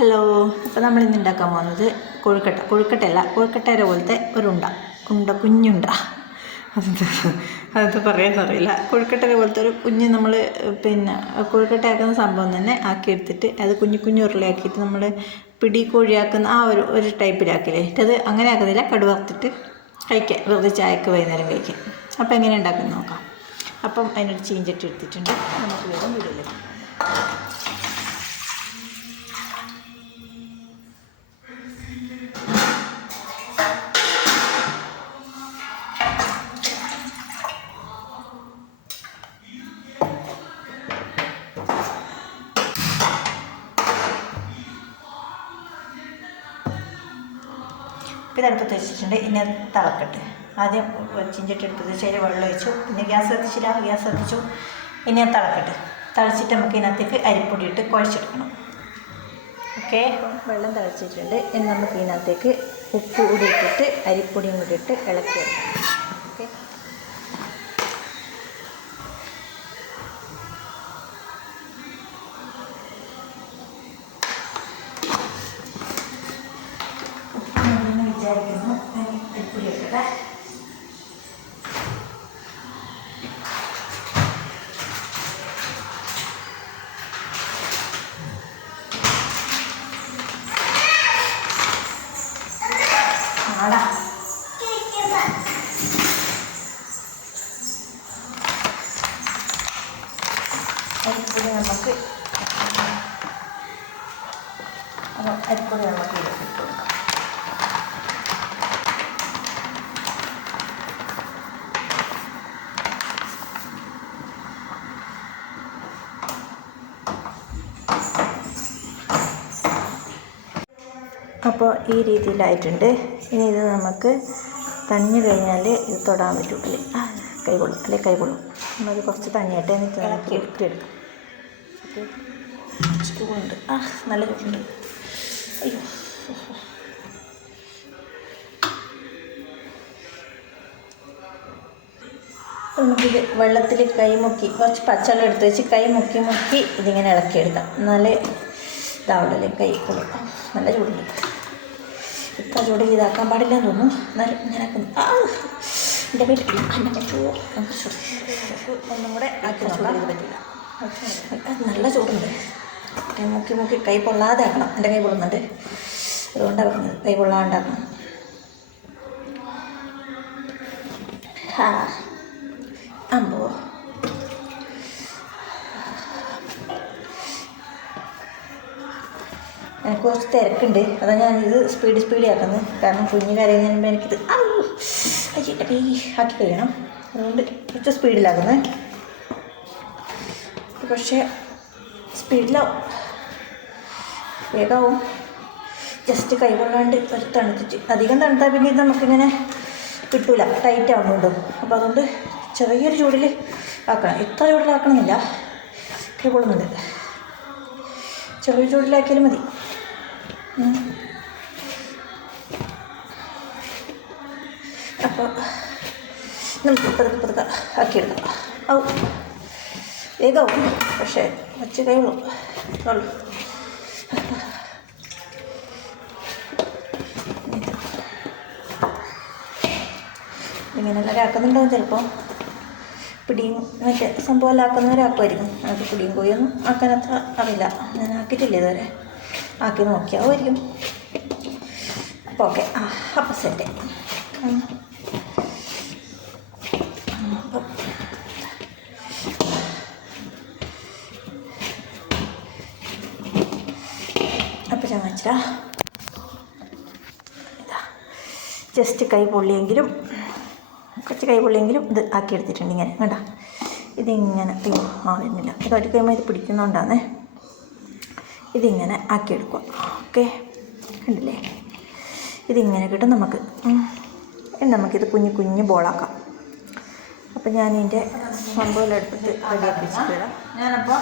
Hello അപ്പോൾ നമ്മൾ ഇന്ന് ഉണ്ടാക്കാൻ പോകുന്നത് കൊഴുക്കട്ട കൊഴുക്കട്ടയല്ല കൊഴുക്കട്ടയുടെ പോലത്തെ ഒരു ഉണ്ട ഉണ്ട കുഞ്ഞുണ്ട. അതെന്താ അത് പറയാനറിയില്ല കൊഴുക്കട്ടയുടെ പോലത്തെ ഒരു കുഞ്ഞ് നമ്മൾ പിന്നെ കൊഴുക്കട്ടയാക്കുന്ന സംഭവം തന്നെ ആക്കി എടുത്തിട്ട് അത് കുഞ്ഞു കുഞ്ഞു ഉരുളയാക്കിയിട്ട് നമ്മൾ പിടി കോഴിയാക്കുന്ന ആ ഒരു ഒരു ടൈപ്പിലാക്കില്ലേ? അത് അങ്ങനെ ആക്കുന്നില്ല. കടുവറുത്തിട്ട് കഴിക്കാം. വെറുതെ ചായക്ക് വൈകുന്നേരം കഴിക്കാം. അപ്പോൾ എങ്ങനെ ഉണ്ടാക്കുന്നത് നോക്കാം. അപ്പം അതിനൊരു ചീഞ്ചട്ടി എടുത്തിട്ടുണ്ട്. നമുക്ക് വേഗം വീടിലേക്ക് അടുപ്പ് വെച്ചിട്ടുണ്ട് ഇനി തിളക്കട്ടെ. ആദ്യം ചിഞ്ചിട്ട് എടുത്തത് ശരി വെള്ളം ഒഴിച്ചു. പിന്നെ ഗ്യാസ് കത്തിച്ചില്ല ഗ്യാസ് കത്തിച്ചു ഇനി തിളക്കട്ടെ. തിളച്ചിട്ട് നമുക്ക് ഇതിനകത്തേക്ക് അരിപ്പൊടി ഇട്ട് കുഴച്ചെടുക്കണം. ഓക്കെ? വെള്ളം തിളച്ചിട്ടുണ്ട്. ഇനി നമുക്ക് ഇതിനകത്തേക്ക് ഉപ്പ് കൂടി ഇട്ടിട്ട് അരിപ്പൊടിയും കൂടി ഇട്ട് ഇളക്കിയെടുക്കണം. ഓക്കെ ആടാ അപ്പോൾ ഈ രീതിയിലായിട്ടുണ്ട്. ഇനി ഇത് നമുക്ക് തണിഞ്ഞു കഴിഞ്ഞാൽ ഇത് തൊടാൻ പറ്റും. അല്ലേ? കൈ കൊള്ളും അല്ലെ? കൈ കൊള്ളും നമ്മളത് കുറച്ച് തണിയട്ടെ എന്നിട്ട് നമുക്ക് എടുത്തെടുക്കാം ചൂടുണ്ട് ആ നല്ല ചൂടുണ്ട് അയ്യോ. നമുക്കിത് വെള്ളത്തിൽ കൈ മുക്കി കുറച്ച് പച്ചവെള്ളം എടുത്ത് വെച്ച് കൈ മുക്കി മുക്കി ഇതിങ്ങനെ ഇളക്കിയെടുക്കാം എന്നാലേ ഇതാവുള്ളൂ കൈ കൊള്ളും. നല്ല ചൂടുണ്ട്. ചൂട് ഇതാക്കാൻ പാടില്ല എന്ന് തോന്നുന്നു. എന്നാലും ഞാൻ ആ എന്റെ വീട്ടിൽ എന്റെ ഒന്നും കൂടെ ആക്കി നോക്കാം. പറ്റില്ല അത് നല്ല ചൂടുണ്ട്. മുക്കി മുക്കി കൈ പൊള്ളാതെ ആക്കണം. എന്റെ കൈ പൊള്ളുന്നുണ്ട്. അതുകൊണ്ടാണ് പറഞ്ഞത്. കൈ പൊള്ളാണ്ടാക്കണം. ആ അമ്പോ. എനിക്ക് കുറച്ച് തിരക്കുണ്ട്. അതാ ഞാനിത് സ്പീഡ് സ്പീഡ് ആക്കുന്നത്. കാരണം കുഞ്ഞ് കരയിൽ കഴിയുമ്പോൾ എനിക്കിത് അയ്യന്റെ പേ ആക്കി കഴിയണം. അതുകൊണ്ട് കുറച്ച് സ്പീഡിലാക്കുന്നത് പക്ഷേ സ്പീഡിലാവും വേഗമാവും ജസ്റ്റ് കൈ കൊള്ളാണ്ട് ഒരു തണുത്തിട്ട്. അധികം തണുത്താൽ പിന്നെ ഇത് നമുക്കിങ്ങനെ കിട്ടൂല. ടൈറ്റ് ആവുന്നുണ്ടോ. അപ്പോൾ അതുകൊണ്ട് ചെറിയൊരു ചൂടിൽ ആക്കണം. ഇത്ര ചൂടിലാക്കണമെന്നില്ല. കൈ കൊള്ളുന്നുണ്ട്. ചെറിയ ചൂടിലാക്കിയാലും മതി. അപ്പോൾ നമുക്ക് പതുക്കെ പതുക്കെ ആക്കിയെടുക്കാം. ഔ. വേഗമാവും പക്ഷേ വച്ച് കഴിഞ്ഞു ഉള്ളൂ. ഇങ്ങനെല്ലാം ആക്കുന്നുണ്ടാവും ചിലപ്പോൾ പിടിയും മറ്റേ സംഭവമെല്ലാം ആക്കുന്നവരാക്കുമായിരിക്കും അത് പിടിയും കോഴിയൊന്നും ആക്കാൻ അറിയില്ല. ഞാൻ ആക്കിയിട്ടില്ല ഇതുവരെ. ആക്കി നോക്കിയാവുമായിരിക്കും അപ്പോൾ ഓക്കെ. ആ അപ്പം സെറ്റ് അപ്പം ഞാൻ വെച്ചാ ജസ്റ്റ് കൈ പൊള്ളിയെങ്കിലും കുറച്ച് കൈ പൊള്ളിയെങ്കിലും ഇത് ആക്കിയെടുത്തിട്ടുണ്ട് ഇങ്ങനെ. വേണ്ട ഇതിങ്ങനെ. ആ വരുന്നില്ല ഇത് അടി കഴിയുമ്പോൾ ഇത് പിടിക്കുന്നതുകൊണ്ടാണ് ഇതിങ്ങനെ ആക്കിയെടുക്കുക. ഓക്കെ? കണ്ടില്ലേ? ഇതിങ്ങനെ കിട്ടും നമുക്ക്. നമുക്കിത് കുഞ്ഞു കുഞ്ഞു ബോളാക്കാം. അപ്പം ഞാൻ ഇതിന്റെ സംഭവം എടുത്തിട്ട് റെഡിയാക്കി വെച്ചിട്ടില്ല ഞാനപ്പോൾ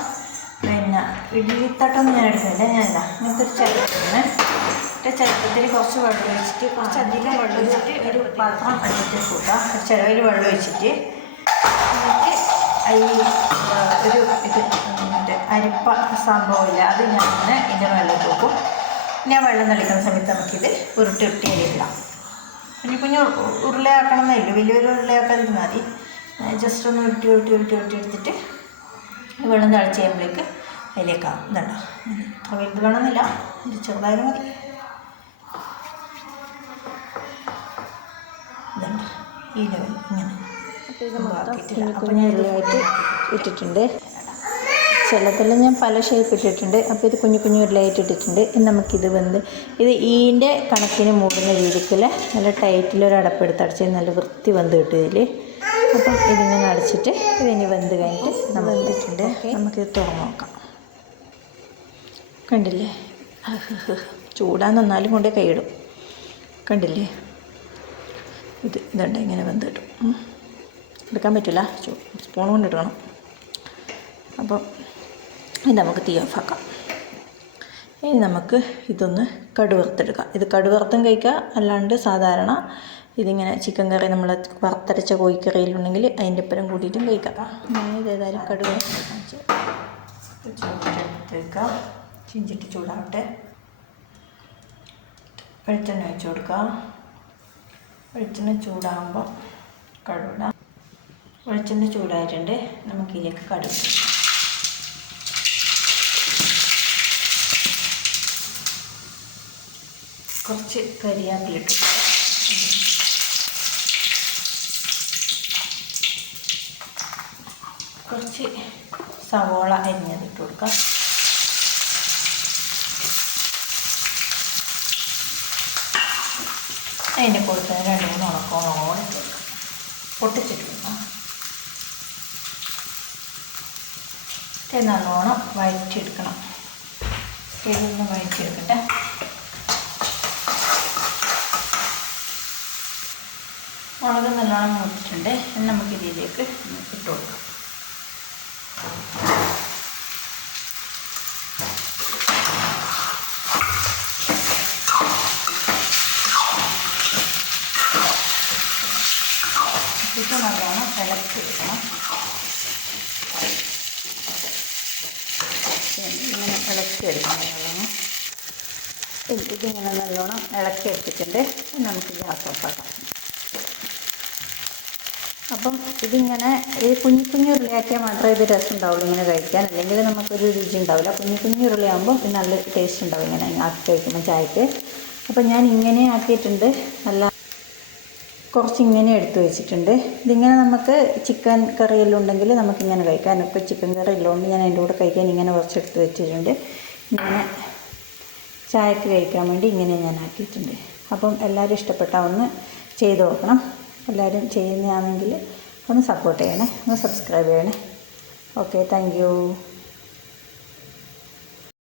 പിന്നെ ഇഡ്ഡലിത്തട്ടൊന്നും ഞാൻ എടുക്കുന്നില്ല. ഞാനില്ല ഇങ്ങനത്തെ ഒരു ചരിത്രത്തിനെ ഒരു ചരിത്രത്തിൽ കുറച്ച് വെള്ളം ഒഴിച്ചിട്ട് കുറച്ച് അധികം വെള്ളം ഒഴിച്ചിട്ട് ഒരു പാത്രം എടുത്തിട്ട് കൂട്ടാം ചിലവിൽ വെള്ളം ഒഴിച്ചിട്ട് അരിപ്പ സംഭവമില്ല. അത് ഞാൻ ഇങ്ങനെ ഇതിന്റെ വെള്ളം തൂക്കും ഞാൻ വെള്ളം തളിക്കുന്ന സമയത്ത് നമുക്കിത് ഉരുട്ടി ഉരുട്ടി അതിലിടാം കുഞ്ഞു കുഞ്ഞു ഉരുളയാക്കണം എന്നില്ല വലിയൊരു ഉരുളയാക്കാതിരുന്നാൽ മതി. ജസ്റ്റ് ഒന്ന് ഉരുട്ടി ഉരുട്ടി ഉരുട്ടി ഉരുട്ടി എടുത്തിട്ട് വെള്ളം തളിച്ച് കഴിയുമ്പോഴേക്ക് അതിലേക്കാവും ഇതുണ്ടോ. അത്ര വലുത് വേണമെന്നില്ല. ഒരു ചെറുതായാലും മതി. ഇതുണ്ട്. ഈ ലെവൽ ഇങ്ങനെ. അപ്പോൾ ഞാൻ ഇട്ടിട്ടുണ്ട്. ചിലതെല്ലാം ഞാൻ പല ഷേപ്പ് ഇട്ടിട്ടുണ്ട്. അപ്പോൾ ഇത് കുഞ്ഞു കുഞ്ഞു ലൈറ്റ് ഇട്ടിട്ടുണ്ട്. ഇനി നമുക്കിത് വന്ന് ഇത് ഈന്റെ കണക്കിന് മൂടുന്ന രീതിക്കിൽ നല്ല ടൈറ്റിലൊരു അടപ്പെടുത്ത് അടച്ച് നല്ല വൃത്തി വന്ന് കിട്ടും അപ്പം ഇതിങ്ങനെ അടച്ചിട്ട് ഇതിനി വെന്ത് കഴിഞ്ഞിട്ട് നമ്മൾ വെന്തിട്ടുണ്ട്. നമുക്കിത് തുറന്നു നോക്കാം. കണ്ടില്ലേ? ചൂടാൻ നന്നാലും കൊണ്ടേ കൈയിടും. കണ്ടില്ലേ? ഇത് ഇതുണ്ട് ഇങ്ങനെ വെന്ത് കിട്ടും. എടുക്കാൻ പറ്റില്ല. സ്പൂൺ കൊണ്ട് എടുക്കണം അപ്പം ഇത് നമുക്ക് തീ ആക്കാം. ഇനി നമുക്ക് ഇതൊന്ന് കടുവറുത്തെടുക്കാം. ഇത് കടുവറുത്തും കഴിക്കാം അല്ലാണ്ട് സാധാരണ ഇതിങ്ങനെ ചിക്കൻ കറി നമ്മൾ വറുത്തരച്ച കോഴിക്കറിയിലുണ്ടെങ്കിൽ അതിന്റെ ഒപ്പം കൂട്ടിയിട്ടും കഴിക്കാം. ഞാൻ ഇത് ഏതായാലും കടുവ ചിഞ്ചിട്ട് ചൂടാവട്ടെ. വെളിച്ചെണ്ണ വെച്ച് കൊടുക്കാം വെളിച്ചെണ്ണ ചൂടാകുമ്പോൾ കടുവിടാം. വെളിച്ചെണ്ണ ചൂടായിട്ടുണ്ട്. നമുക്കിതിലേക്ക് കടുക് കുറച്ച് കരിയാപ്പിലിട്ട് കുറച്ച് സവോള അരിഞ്ഞതിട്ട് കൊടുക്കാം. അതിന്റെ കൂടെ രണ്ട് മൂന്ന് ഉണക്കമുളകോടെ ഇട്ട് കൊടുക്കാം. പൊട്ടിച്ചിട്ട് കൊടുക്കാം. നല്ലോണം വഴറ്റിയെടുക്കണം. ഇതൊന്ന് വഴറ്റിയെടുക്കട്ടെ. മുളക് നല്ലോണം മൂത്തിട്ടുണ്ട്. ഇനി നമുക്കിതിലേക്ക് ഇട്ട് കൊടുക്കാം. ഇത് നല്ലോണം ഇളക്കിയെടുക്കണം ഇങ്ങനെ ഇളക്കിയെടുക്കണം നല്ലോണം. ഇത് ഇതിങ്ങനെ നല്ലോണം ഇളക്കി എടുത്തിട്ടുണ്ട്. നമുക്ക് ഗ്യാസ് ഓഫാക്കാം അപ്പം ഇതിങ്ങനെ ഈ കുഞ്ഞു കുഞ്ഞു ഉരുളയാക്കിയാൽ മാത്രമേ ഇത് രസം ഉണ്ടാവുള്ളൂ ഇങ്ങനെ കഴിക്കാൻ. അല്ലെങ്കിൽ നമുക്കൊരു രുചി ഉണ്ടാവില്ല. കുഞ്ഞു കുഞ്ഞു ഉരുളയാകുമ്പോൾ ഇത് നല്ല ടേസ്റ്റ് ഉണ്ടാവും ഇങ്ങനെ ആക്കി കഴിക്കുമ്പോൾ ചായക്ക്. അപ്പം ഞാൻ ഇങ്ങനെ ആക്കിയിട്ടുണ്ട്. നല്ല കുറച്ച് ഇങ്ങനെ എടുത്ത് വെച്ചിട്ടുണ്ട്. ഇതിങ്ങനെ നമുക്ക് ചിക്കൻ കറിയെല്ലാം ഉണ്ടെങ്കിൽ നമുക്കിങ്ങനെ കഴിക്കാം. ഇപ്പോൾ ചിക്കൻ കറി ഉള്ളതുകൊണ്ട് ഞാൻ അതിന്റെ കൂടെ കഴിക്കാൻ ഇങ്ങനെ കുറച്ച് എടുത്ത് വെച്ചിട്ടുണ്ട്. ഇങ്ങനെ ചായക്ക് കഴിക്കാൻ വേണ്ടി ഇങ്ങനെ ഞാൻ ആക്കിയിട്ടുണ്ട്. അപ്പം എല്ലാവരും ഇഷ്ടപ്പെട്ടാൽ ഒന്ന് ചെയ്ത് നോക്കണം. എല്ലാവരും ചെയ്യുന്നതാണെങ്കിൽ ഒന്ന് സപ്പോർട്ട് ചെയ്യണേ ഒന്ന് സബ്സ്ക്രൈബ് ചെയ്യണേ. Okay thank